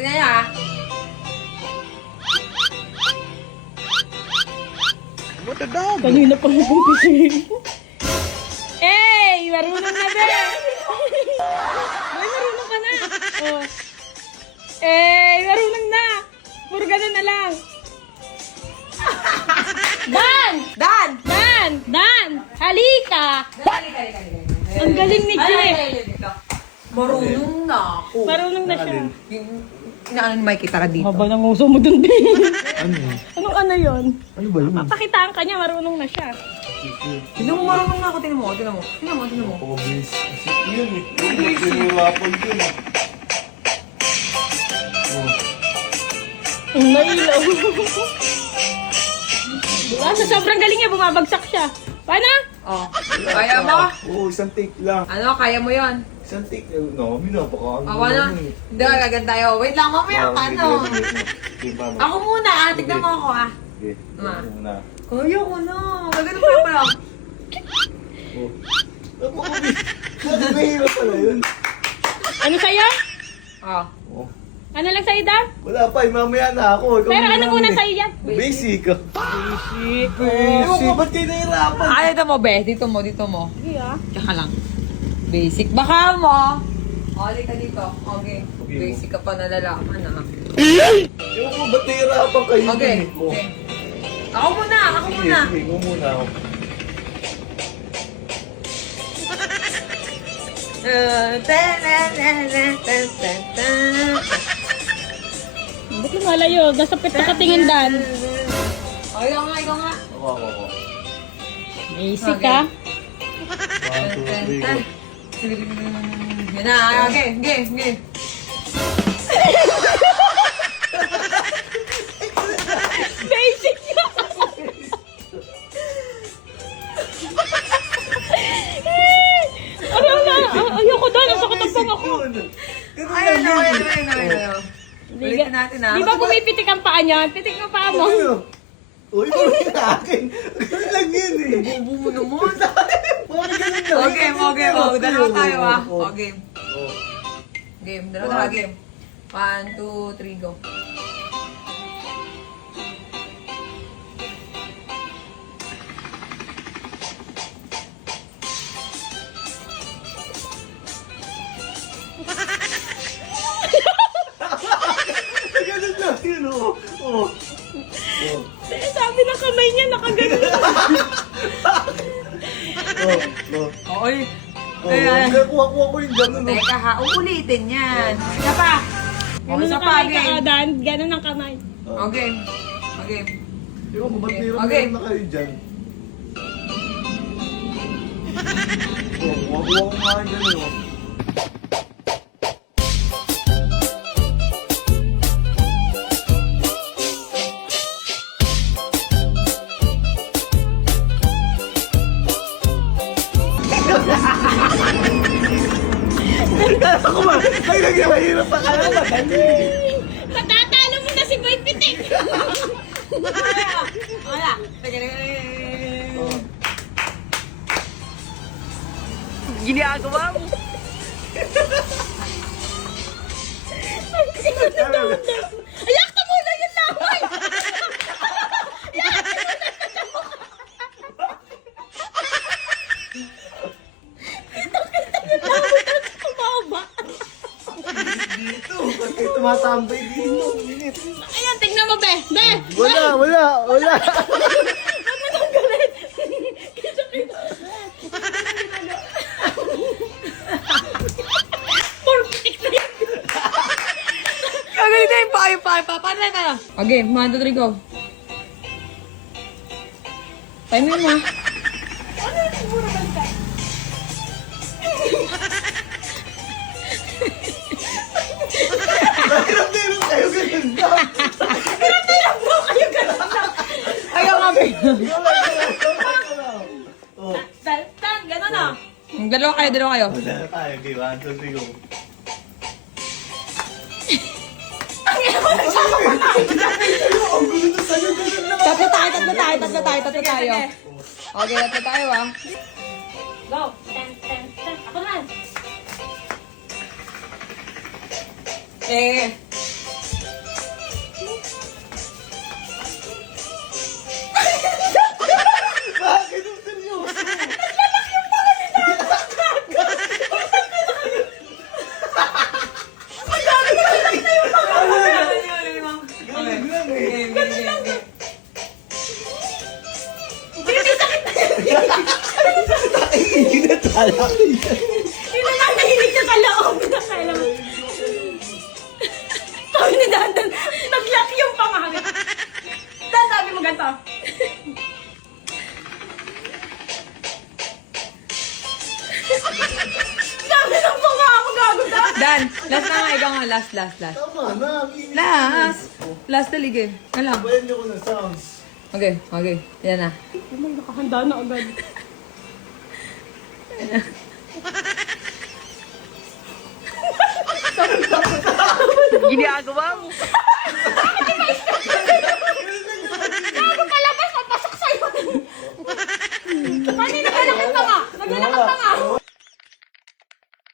tingnan niya ha. What the dog? Kanina pa nagpipisi. Eh, marunong na be. Ay, marunong ka na. Oh. Eh, marunong na. Puro ganun na lang. Dan! Dan! Dan! Dan! Halika! Halika. Ang galing ni Jay. Marunong na ako. Marunong na siya. Inaano ni Mikey, tara dito. Haba ng uso mo dun, be. Ano? Anong ano yun? Ano ba yun? Papakitaan ka niya, marunong na siya. Tingnan mo, marunong na ako. Tingnan mo. Tingnan mo. Obvious. Yun eh. Pinirapan yun eh. Ang nailaw. Diba? Sa sobrang galing niya, bumabagsak siya. Paano? Oh, kaya mo? Oo, isang take lang. Ano, kaya mo yon? Isang take. No, minapaka. Ako na. Hindi, gagan tayo. Wait lang, mamaya ka, ano? Ako muna, tignan mo ako, ah. Okay, Ma. muna. Kaya ko na. Gagano pa pala. Oh. Nahihirap pala yun. Ano sa'yo? Oh. Oh. Ano lang sa'yo, Dan? Wala pa, mamaya na ako. Ikaw Pero ano lang muna eh. sa'yo yan? Basic. Basic. Ba't kayo nahihirapan? Ah, dito mo, be. Dito mo. Sige ah. Tsaka lang. Basic. Baka mo. Oli ka dito. Okay. Okay. Basic ka pa nalalaman, ah. Ewan ko, ba't nahihirapan kayo? Okay. Oh. Okay. Ako muna. Sige, ikaw muna ako. Ba't lumalayo? Nasapit ka sa tingin, Dan. Oh, ikaw nga. Ako. Basic Okay. ah. 1, 2, 3, go. Yan na. Okay. Basic nga. Ayoko, Dan. Ang sakit ang pang ako. Ayun na. Ulitin natin, ah. Di ba pumipitik ang paa niya? Pitik ang paa mo. Uy, bakit na akin? Ganun lang yun eh. Bubo mo naman. Bakit ganun lang? Okay. Dalawa tayo, ah. Okay. Oh. Game. Dalawa game. 1, 2, 3, go. Ganun lang yun, oh. Oh. Sabi ng kamay niya, nakaganon. Oh. Oy. Kuha ko yung ganun. Oh. Teka ha, uulitin yan. Isa pa. Ganun Isa ang pa, kamay ka, game. Dan. Ganun ang kamay. Okay. Ewan ko, ba't Okay. meron na kayo dyan? Oh, kuha ko nga yung ganun, oh. Ako ba? Ay, nagkahirap pa ka naman. Matatalo mo na si Boy Pitik. Wala. Ginagawa mo. Ayak ka muna yung laway! Tumaba. Dito, ba't kayo tumatambay dito? Minit. Ayan, tignan mo, be. Be! Wala. Huwag mo nang galit. Poor Pitik na yan. Kagalit na yung pa. Paano na tayo? Okay, 1, 2, 3, go. Time mo ha. Ano yung siguro balikan? Hirap kayo ganun daw. Ayaw nga, be. Oh. Tan, gano'n ah. Dalawa kayo. Wala na tayo. Okay, 1, 2, 3, go. Ang gulo na sa'yo, ganun lang. Tatlo tayo. Okay, tatlo tayo ah. Go. Tan. Ako na. Eh. malaki. Yun na nahihilig siya sa loob. Nakailan mo. Sabi ni Dandan, naglaki yung pangangit. Dan, sabi mo ganito. Sabi ng pangangit, gago na. Dan, last na nga. Ikaw nga. Last. Tama na, ang inis. Last taligid. Alam. Bayan niyo ko ng sounds. Okay. Yan na. May nakahanda na agad. Ginagawa mo. Gago palabas, papasok sa'yo. Kanina ka nakita nga. Naglalakad ka nga.